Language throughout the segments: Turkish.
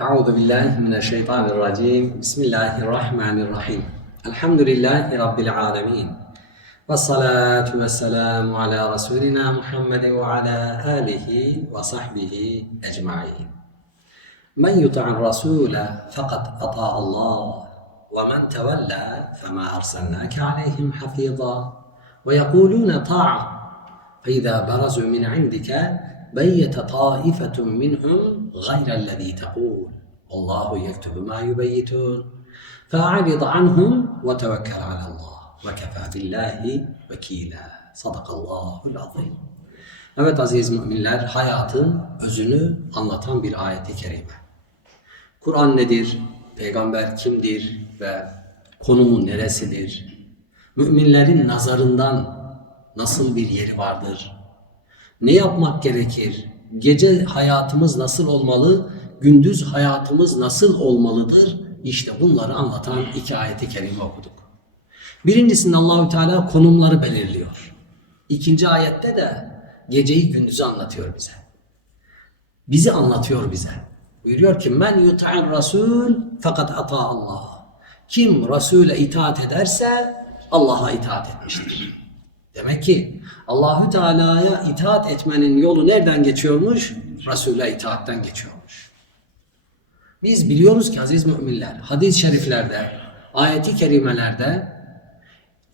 أعوذ بالله من الشيطان الرجيم. بسم الله الرحمن الرحيم. الحمد لله رب العالمين. والصلاة والسلام على رسولنا محمد وعلى آله وصحبه أجمعين. من يطع الرسول فقد أطاع الله ومن تولى فما أرسلناك عليهم حفيظا. ويقولون طاعة فإذا برزوا من عندك beyyete taifetun minhum gayrellezî tekûl. Allahu yektubu ma yubeyyitun. Fe'arid anhum ve tevekkel alallah. Ve kefâ billahi vekîlâ. Sadakallahul azim. Evet aziz müminler hayatın özünü anlatan bir ayet-i kerime. Kur'an nedir? Peygamber kimdir? Ve konumu neresidir? Müminlerin nazarından nasıl bir yeri vardır? Ne yapmak gerekir? Gece hayatımız nasıl olmalı? Gündüz hayatımız nasıl olmalıdır? İşte bunları anlatan iki ayeti kerime okuduk. Birincisinde Allahü Teala konumları belirliyor. İkinci ayette de geceyi gündüzü anlatıyor bize. Bizi anlatıyor bize. Buyuruyor ki men yuta'in rasul fakat ata Allah. Kim Resul'e itaat ederse Allah'a itaat etmiştir. Demek ki Allahü Teala'ya itaat etmenin yolu nereden geçiyormuş? Resul'e itaatten geçiyormuş. Biz biliyoruz ki aziz müminler, hadis-i şeriflerde, ayeti kerimelerde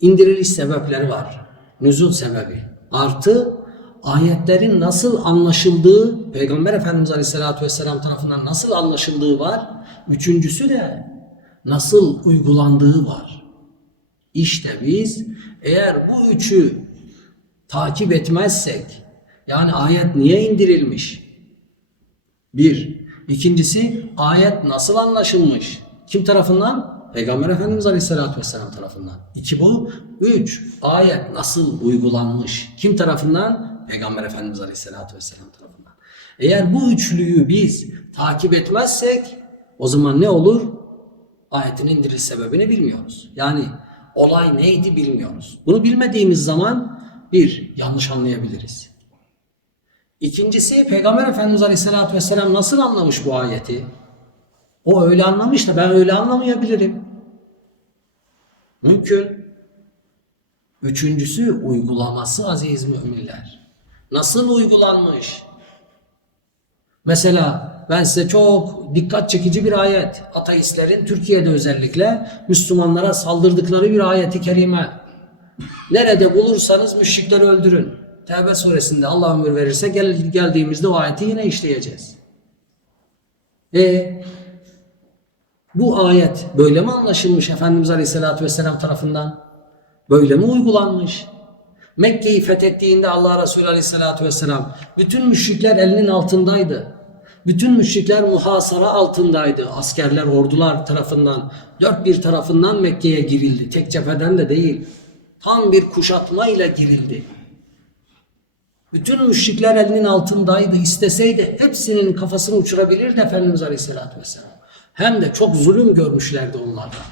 indiriliş sebepleri var. Nüzul sebebi. Artı ayetlerin nasıl anlaşıldığı, Peygamber Efendimiz Aleyhisselatü Vesselam tarafından nasıl anlaşıldığı var. Üçüncüsü de nasıl uygulandığı var. İşte biz eğer bu üçü takip etmezsek, yani ayet niye indirilmiş? Bir. İkincisi ayet nasıl anlaşılmış? Kim tarafından? Peygamber Efendimiz Aleyhisselatü Vesselam tarafından. İki bu. Üç. Ayet nasıl uygulanmış? Kim tarafından? Peygamber Efendimiz Aleyhisselatü Vesselam tarafından. Eğer bu üçlüyü biz takip etmezsek o zaman ne olur? Ayetin indiriliş sebebini bilmiyoruz. Yani olay neydi bilmiyoruz. Bunu bilmediğimiz zaman bir, yanlış anlayabiliriz. İkincisi Peygamber Efendimiz Aleyhisselatü Vesselam nasıl anlamış bu ayeti? O öyle anlamış da ben öyle anlamayabilirim. Mümkün. Üçüncüsü uygulaması aziz müminler. Nasıl uygulanmış? Mesela ben size çok dikkat çekici bir ayet. Ateistlerin Türkiye'de özellikle Müslümanlara saldırdıkları bir ayeti kerime. Nerede bulursanız müşrikleri öldürün. Tevbe suresinde Allah ömür verirse gel, geldiğimizde o ayeti yine işleyeceğiz. E bu ayet böyle mi anlaşılmış Efendimiz Aleyhisselatü Vesselam tarafından? Böyle mi uygulanmış? Mekke'yi fethettiğinde Allah Resulü Aleyhisselatü Vesselam bütün müşrikler elinin altındaydı. Bütün müşrikler muhasara altındaydı. Askerler, ordular tarafından, dört bir tarafından Mekke'ye girildi. Tek cepheden de değil. Tam bir kuşatmayla girildi. Bütün müşrikler elinin altındaydı. İsteseydi hepsinin kafasını uçurabilirdi Efendimiz Aleyhisselatü Vesselam. Hem de çok zulüm görmüşlerdi onlardan.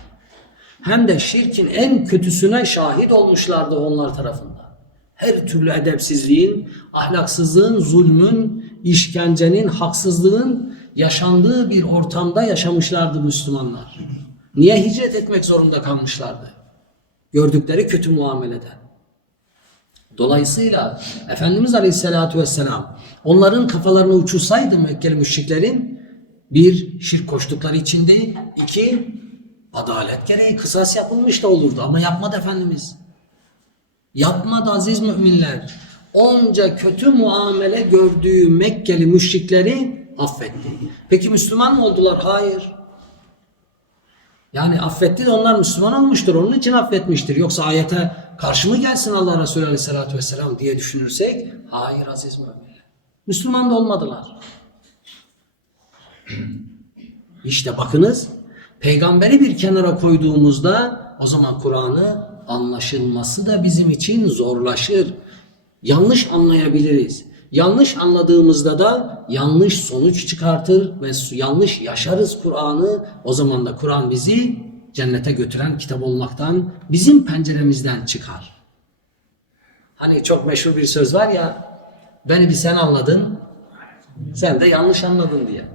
Hem de şirkin en kötüsüne şahit olmuşlardı onlar tarafından. Her türlü edepsizliğin, ahlaksızlığın, zulmün, işkencenin, haksızlığın yaşandığı bir ortamda yaşamışlardı Müslümanlar. Niye hicret etmek zorunda kalmışlardı? Gördükleri kötü muameleden. Dolayısıyla Efendimiz Aleyhisselatü Vesselam onların kafalarını uçursaydı Mekkeli müşriklerin bir şirk koştukları için değil, iki adalet gereği kısas yapılmış da olurdu ama yapmadı Efendimiz. Yapmadı aziz müminler. Onca kötü muamele gördüğü Mekkeli müşrikleri affetti. Peki Müslüman mı oldular? Hayır. Yani affetti de onlar Müslüman olmuştur. Onun için affetmiştir. Yoksa ayete karşı mı gelsin Allah Resulü Aleyhisselatü Vesselam diye düşünürsek hayır aziz müminler. Müslüman da olmadılar. İşte bakınız peygamberi bir kenara koyduğumuzda o zaman Kur'an'ı anlaşılması da bizim için zorlaşır. Yanlış anlayabiliriz. Yanlış anladığımızda da yanlış sonuç çıkartır ve yanlış yaşarız Kur'an'ı. O zaman da Kur'an bizi cennete götüren kitap olmaktan bizim penceremizden çıkar. Hani çok meşhur bir söz var ya beni bir sen anladın sen de yanlış anladın diye.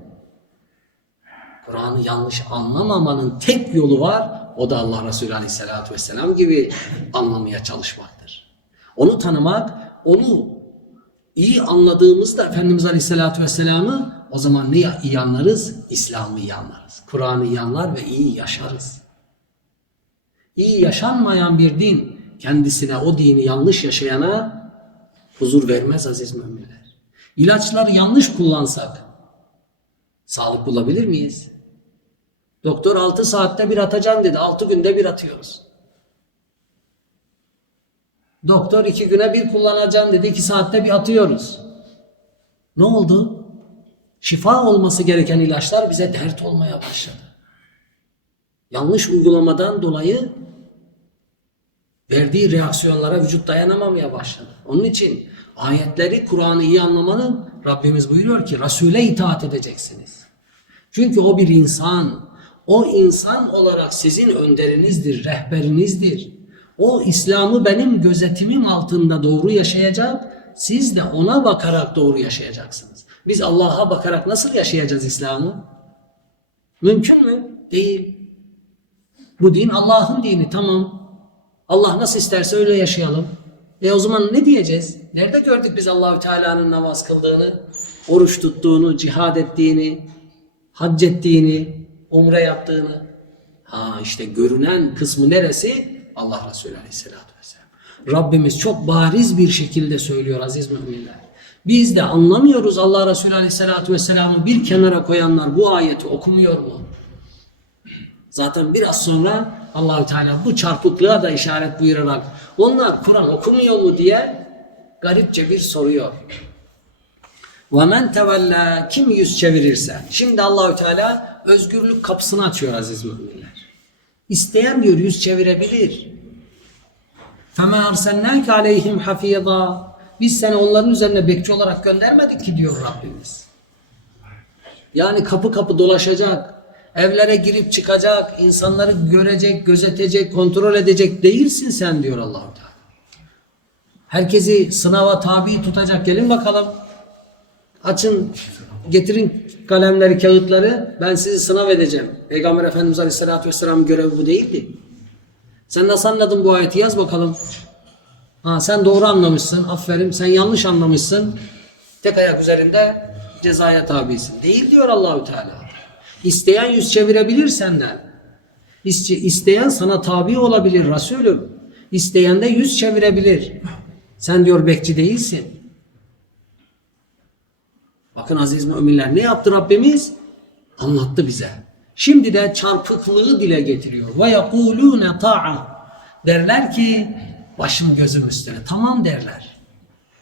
Kur'an'ı yanlış anlamamanın tek yolu var. O da Allah Resulü Aleyhisselatü Vesselam gibi anlamaya çalışmaktır. Onu tanımak, onu iyi anladığımızda Efendimiz Aleyhisselatü Vesselam'ı o zaman ne iyi anlarız? İslam'ı iyi anlarız. Kur'an'ı iyi anlar ve iyi yaşarız. İyi yaşanmayan bir din kendisine o dini yanlış yaşayana huzur vermez aziz müminler. İlaçları yanlış kullansak sağlık bulabilir miyiz? Doktor 6 saatte bir atacaksın dedi. 6 günde bir atıyoruz. Doktor 2 güne bir kullanacaksın dedi. 2 saatte bir atıyoruz. Ne oldu? Şifa olması gereken ilaçlar bize dert olmaya başladı. Yanlış uygulamadan dolayı verdiği reaksiyonlara vücut dayanamamaya başladı. Onun için ayetleri Kur'an'ı iyi anlamanın Rabbimiz buyuruyor ki Resul'e itaat edeceksiniz. Çünkü o bir insan. O insan olarak sizin önderinizdir, rehberinizdir. O İslam'ı benim gözetimim altında doğru yaşayacak. Siz de ona bakarak doğru yaşayacaksınız. Biz Allah'a bakarak nasıl yaşayacağız İslam'ı? Mümkün mü? Değil. Bu din Allah'ın dini tamam. Allah nasıl isterse öyle yaşayalım. E o zaman ne diyeceğiz? Nerede gördük biz Allahü Teala'nın namaz kıldığını, oruç tuttuğunu, cihad ettiğini, hac ettiğini, umre yaptığını? Ha işte görünen kısmı neresi? Allah Resulü Aleyhisselatü Vesselam. Rabbimiz çok bariz bir şekilde söylüyor aziz müminler. Biz de anlamıyoruz Allah Resulü Aleyhisselatü Vesselam'ı bir kenara koyanlar bu ayeti okumuyor mu? Zaten biraz sonra Allahü Teala bu çarpıklığa da işaret buyurarak onlar Kur'an okumuyor mu diye garipçe bir soruyor. Men tevella kim yüz çevirirse. Şimdi Allahü Teala özgürlük kapısını açıyor aziz müminler. İsteyen diyor yüz çevirebilir. فَمَا اَرْسَلْنَاكَ عَلَيْهِمْ حَفِيظًا Biz seni onların üzerine bekçi olarak göndermedik ki diyor Rabbimiz. Yani kapı kapı dolaşacak, evlere girip çıkacak, insanları görecek, gözetecek, kontrol edecek değilsin sen diyor Allahu Teala. Herkesi sınava tabi tutacak. Gelin bakalım. Açın, getirin kalemleri, kağıtları. Ben sizi sınav edeceğim. Peygamber Efendimiz Aleyhisselatü Vesselam'ın görevi bu değildi. Sen nasıl anladın bu ayeti? Yaz bakalım. Ha, sen doğru anlamışsın. Aferin. Sen yanlış anlamışsın. Tek ayak üzerinde cezaya tabisin. Değil diyor Allahü Teala. İsteyen yüz çevirebilir senden. İste- İsteyen sana tabi olabilir Resulüm. İsteyen de yüz çevirebilir. Sen diyor bekçi değilsin. Bakın aziz müminler ne yaptı Rabbimiz? Anlattı bize. Şimdi de çarpıklığı dile getiriyor. Ve yekulune ta'a. Derler ki başım gözüm üstüne. Tamam derler.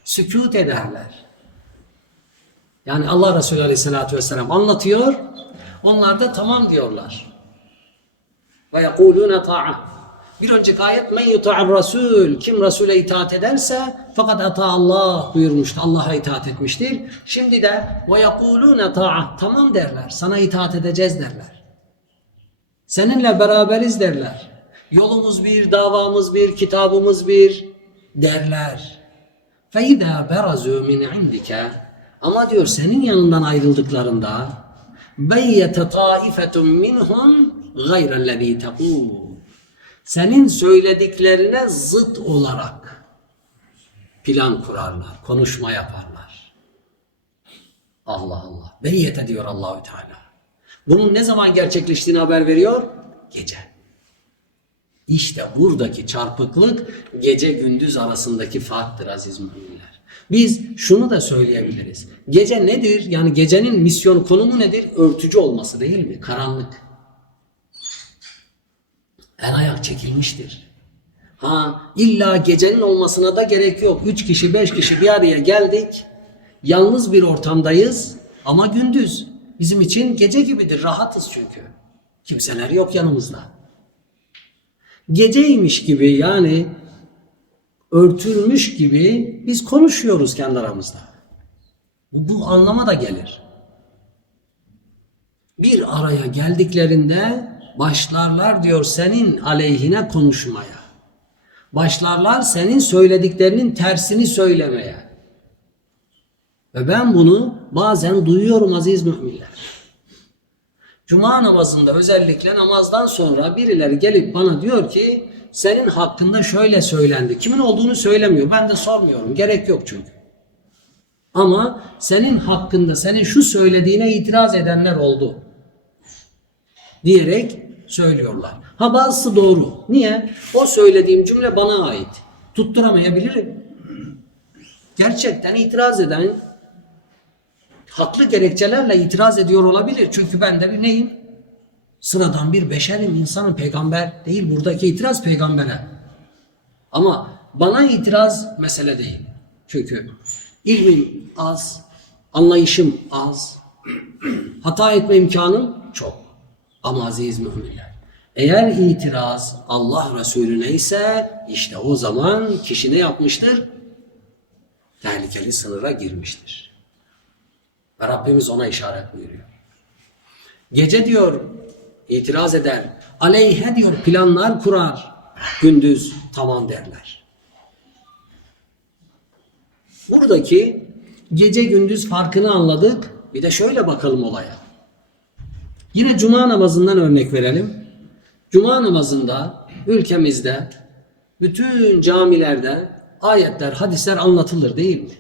Sükut ederler. Yani Allah Resulü Aleyhisselatü Vesselam anlatıyor. Onlar da tamam diyorlar. Ve yekulune ta'a. Bir önceki ayet men yuta'ar rasul kim Resul'e itaat ederse fakat ata Allah buyurmuştu. Allah'a itaat etmiştir. Şimdi de ve yekulune ta'a tamam derler. Sana itaat edeceğiz derler. Seninle beraberiz derler. Yolumuz bir, davamız bir, kitabımız bir derler. Feyda berazu min indike ama diyor senin yanından ayrıldıklarında beyyete taifetun minhum gayrellezî tekûl senin söylediklerine zıt olarak plan kurarlar, konuşma yaparlar. Allah Allah. Beyyete diyor Allahü Teala. Bunun ne zaman gerçekleştiğini haber veriyor? Gece. İşte buradaki çarpıklık gece gündüz arasındaki farktır aziz müminler. Biz şunu da söyleyebiliriz. Gece nedir? Yani gecenin misyon konumu nedir? Örtücü olması değil mi? Karanlık. El ayak çekilmiştir. Ha illa gecenin olmasına da gerek yok. Üç kişi, beş kişi bir araya geldik. Yalnız bir ortamdayız ama gündüz. Bizim için gece gibidir. Rahatız çünkü. Kimseler yok yanımızda. Geceymiş gibi yani örtülmüş gibi biz konuşuyoruz kendi aramızda. Bu, bu anlama da gelir. Bir araya geldiklerinde başlarlar diyor senin aleyhine konuşmaya. Başlarlar senin söylediklerinin tersini söylemeye. Ve ben bunu bazen duyuyorum aziz müminler. Cuma namazında özellikle namazdan sonra birileri gelip bana diyor ki senin hakkında şöyle söylendi. Kimin olduğunu söylemiyor. Ben de sormuyorum. Gerek yok çünkü. Ama senin hakkında senin şu söylediğine itiraz edenler oldu. Diyerek söylüyorlar. Ha bazısı doğru. Niye? O söylediğim cümle bana ait. Tutturamayabilirim. Gerçekten itiraz eden haklı gerekçelerle itiraz ediyor olabilir. Çünkü ben de bir neyim? Sıradan bir beşerim, insanım, peygamber değil. Buradaki itiraz peygambere. Ama bana itiraz mesele değil. Çünkü ilmim az, anlayışım az, hata etme imkanım çok. Ama aziz müminler, eğer itiraz Allah Resulüne ise işte o zaman kişi ne yapmıştır? Tehlikeli sınıra girmiştir. Ve Rabbimiz ona işaret buyuruyor. Gece diyor itiraz eder. Aleyhe diyor planlar kurar. Gündüz tamam derler. Buradaki gece gündüz farkını anladık. Bir de şöyle bakalım olaya. Yine cuma namazından örnek verelim. Cuma namazında ülkemizde bütün camilerde ayetler, hadisler anlatılır değil mi?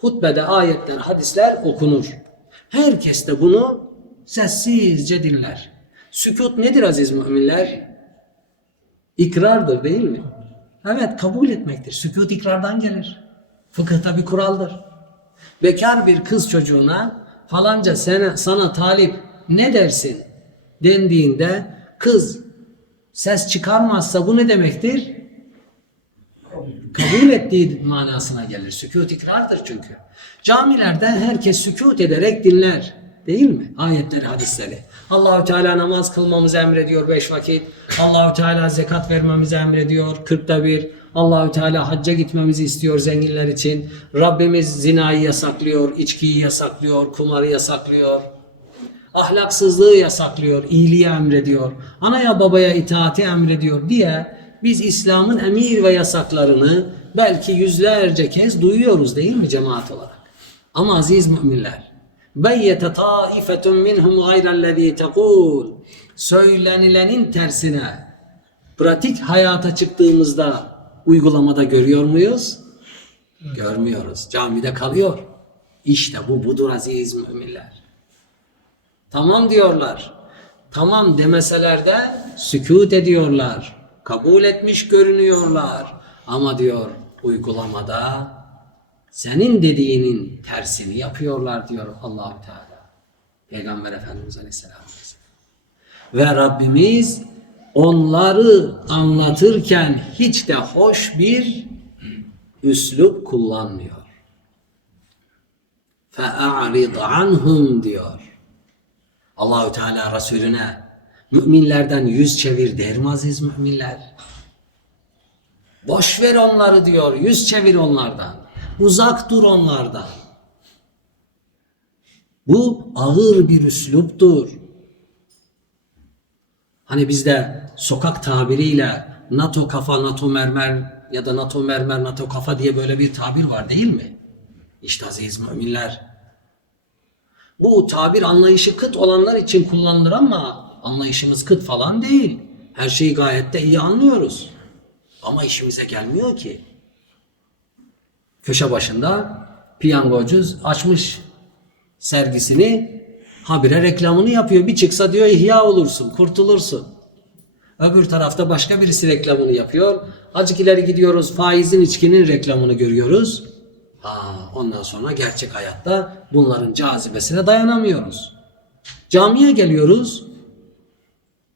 Hutbede ayetler, hadisler okunur. Herkes de bunu sessizce dinler. Sükut nedir aziz müminler? İkrardır değil mi? Evet kabul etmektir. Sükut ikrardan gelir. Fıkıhta bir kuraldır. Bekar bir kız çocuğuna falanca sana, sana talip ne dersin dendiğinde kız ses çıkarmazsa bu ne demektir? kabul ettiği manasına gelir. Sükut ikrardır çünkü. Camilerde herkes sükut ederek dinler. Değil mi? Ayetleri, hadisleri. Allahü Teala namaz kılmamızı emrediyor beş vakit. Allahü Teala zekat vermemizi emrediyor kırkta bir. Allahü Teala hacca gitmemizi istiyor zenginler için. Rabbimiz zinayı yasaklıyor, içkiyi yasaklıyor, kumarı yasaklıyor. Ahlaksızlığı yasaklıyor, iyiliği emrediyor. Anaya babaya itaati emrediyor diye biz İslam'ın emir ve yasaklarını belki yüzlerce kez duyuyoruz değil mi cemaat olarak? Ama aziz müminler, beyyete taifetun minhum gayrellezî tekûl söylenilenin tersine pratik hayata çıktığımızda uygulamada görüyor muyuz? Görmüyoruz. Camide kalıyor. İşte bu budur aziz müminler. Tamam diyorlar. Tamam demeseler de sükut ediyorlar. Kabul etmiş görünüyorlar. Ama diyor uygulamada senin dediğinin tersini yapıyorlar diyor Allahu Teala. Peygamber Efendimiz Aleyhisselam. Ve Rabbimiz onları anlatırken hiç de hoş bir üslup kullanmıyor. فَاَعْرِضْ عَنْهُمْ diyor. Allahü Teala Resulüne müminlerden yüz çevir der aziz müminler? Boş ver onları diyor. Yüz çevir onlardan. Uzak dur onlardan. Bu ağır bir üsluptur. Hani bizde sokak tabiriyle NATO kafa, NATO mermer ya da NATO mermer, NATO kafa diye böyle bir tabir var değil mi? İşte aziz müminler. Bu tabir anlayışı kıt olanlar için kullanılır ama anlayışımız kıt falan değil. Her şeyi gayet de iyi anlıyoruz. Ama işimize gelmiyor ki. Köşe başında piyangocu açmış sergisini habire reklamını yapıyor. Bir çıksa diyor ihya olursun, kurtulursun. Öbür tarafta başka birisi reklamını yapıyor. Azıcık ileri gidiyoruz faizin içkinin reklamını görüyoruz. Ha, ondan sonra gerçek hayatta bunların cazibesine dayanamıyoruz. Camiye geliyoruz.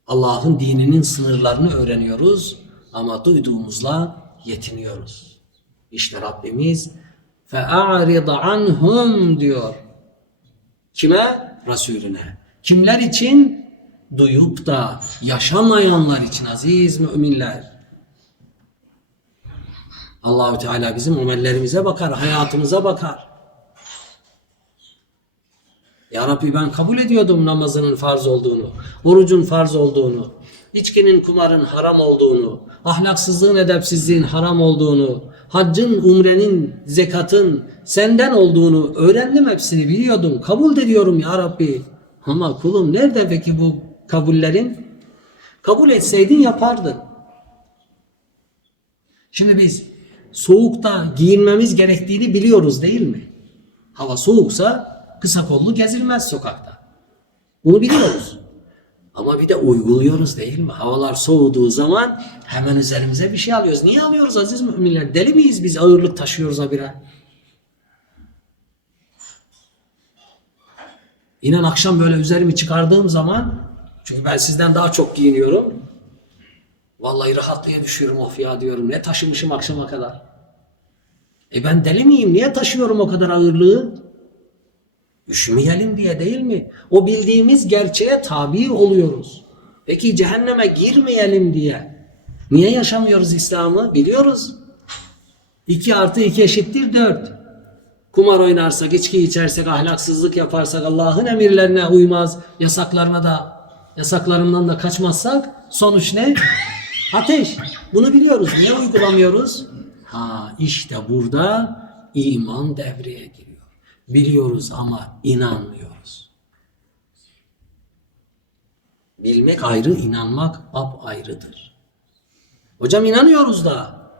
Allah'ın dininin sınırlarını öğreniyoruz ama duyduğumuzla yetiniyoruz. İşte Rabbimiz fe'arid anhum diyor. Kime? Resulüne. Kimler için? Duyup da yaşamayanlar için aziz müminler. Allahü Teala bizim amellerimize bakar, hayatımıza bakar. Ya Rabbi ben kabul ediyordum namazının farz olduğunu, orucun farz olduğunu, içkinin kumarın haram olduğunu, ahlaksızlığın edepsizliğin haram olduğunu, haccın, umrenin, zekatın senden olduğunu öğrendim hepsini biliyordum. Kabul ediyorum ya Rabbi. Ama kulum nerede peki bu kabullerin? Kabul etseydin yapardın. Şimdi biz soğukta giyinmemiz gerektiğini biliyoruz değil mi? Hava soğuksa kısa kollu gezilmez sokakta. Bunu biliyoruz. Ama bir de uyguluyoruz değil mi? Havalar soğuduğu zaman hemen üzerimize bir şey alıyoruz. Niye alıyoruz aziz müminler? Deli miyiz biz ağırlık taşıyoruz habire? İnan akşam böyle üzerimi çıkardığım zaman çünkü ben sizden daha çok giyiniyorum. Vallahi rahatlığa düşüyorum of ya diyorum. Ne taşımışım akşama kadar. E ben deli miyim? Niye taşıyorum o kadar ağırlığı? Üşümeyelim diye değil mi? O bildiğimiz gerçeğe tabi oluyoruz. Peki cehenneme girmeyelim diye. Niye yaşamıyoruz İslam'ı? Biliyoruz. 2 artı 2 eşittir 4. Kumar oynarsak, içki içersek, ahlaksızlık yaparsak, Allah'ın emirlerine uymaz, yasaklarına da yasaklarından da kaçmazsak sonuç ne? Ateş. Bunu biliyoruz. Niye uygulamıyoruz? Ha işte burada iman devreye giriyor. Biliyoruz ama inanmıyoruz. Bilmek ayrı, inanmak ap ayrıdır. Hocam inanıyoruz da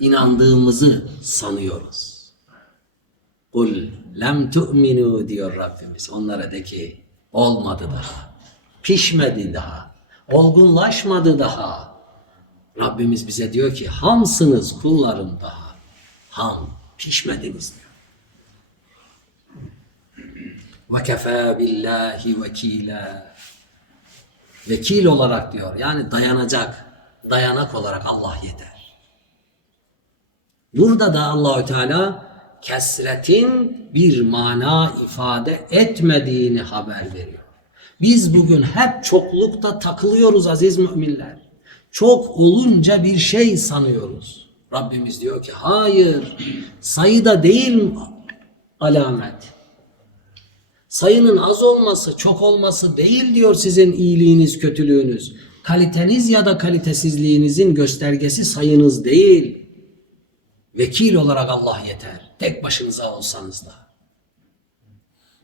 inandığımızı sanıyoruz. Kul lem tu'minu diyor Rabbimiz. Onlara de ki olmadı daha. Pişmedi daha. Olgunlaşmadı daha. Rabbimiz bize diyor ki hamsınız kullarım daha. Ham pişmediniz diyor. Ve kefâ billahi vekîlâ. Vekil olarak diyor. Yani dayanacak, dayanak olarak Allah yeter. Burada da Allahü Teala kesretin bir mana ifade etmediğini haber veriyor. Biz bugün hep çoklukta takılıyoruz aziz müminler. Çok olunca bir şey sanıyoruz. Rabbimiz diyor ki hayır sayıda değil alamet. Sayının az olması, çok olması değil diyor sizin iyiliğiniz, kötülüğünüz. Kaliteniz ya da kalitesizliğinizin göstergesi sayınız değil. Vekil olarak Allah yeter. Tek başınıza olsanız da.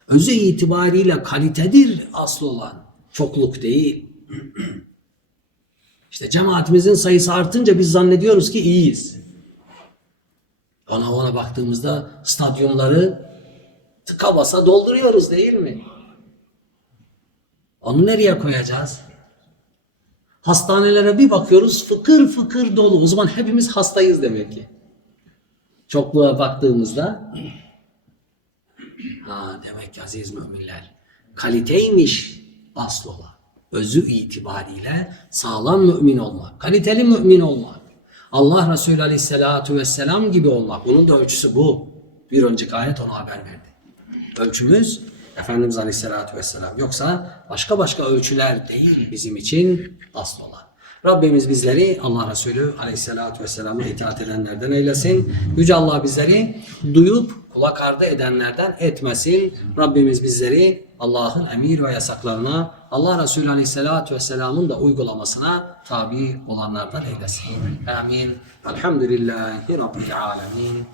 Özü itibariyle kalitedir asıl olan. Çokluk değil. İşte cemaatimizin sayısı artınca biz zannediyoruz ki iyiyiz. Ona ona baktığımızda stadyumları tıka basa dolduruyoruz değil mi? Onu nereye koyacağız? Hastanelere bir bakıyoruz fıkır fıkır dolu. O zaman hepimiz hastayız demek ki. Çokluğa baktığımızda ha demek ki aziz müminler kaliteymiş asıl olan. Özü itibariyle sağlam mümin olmak, kaliteli mümin olmak. Allah Resulü Aleyhisselatü Vesselam gibi olmak. Bunun da ölçüsü bu. Bir önceki ayet ona haber verdi. Ölçümüz Efendimiz Aleyhisselatü Vesselam. Yoksa başka başka ölçüler değil bizim için asıl olan. Rabbimiz bizleri Allah Resulü Aleyhisselatü Vesselam'a itaat edenlerden eylesin. Yüce Allah bizleri duyup kulak ardı edenlerden etmesin. Rabbimiz bizleri Allah'ın emir ve yasaklarına Allah Resulü Aleyhisselatü Vesselam'ın da uygulamasına tabi olanlardan eylesin. Amin. Elhamdülillahi Rabbil Alemin.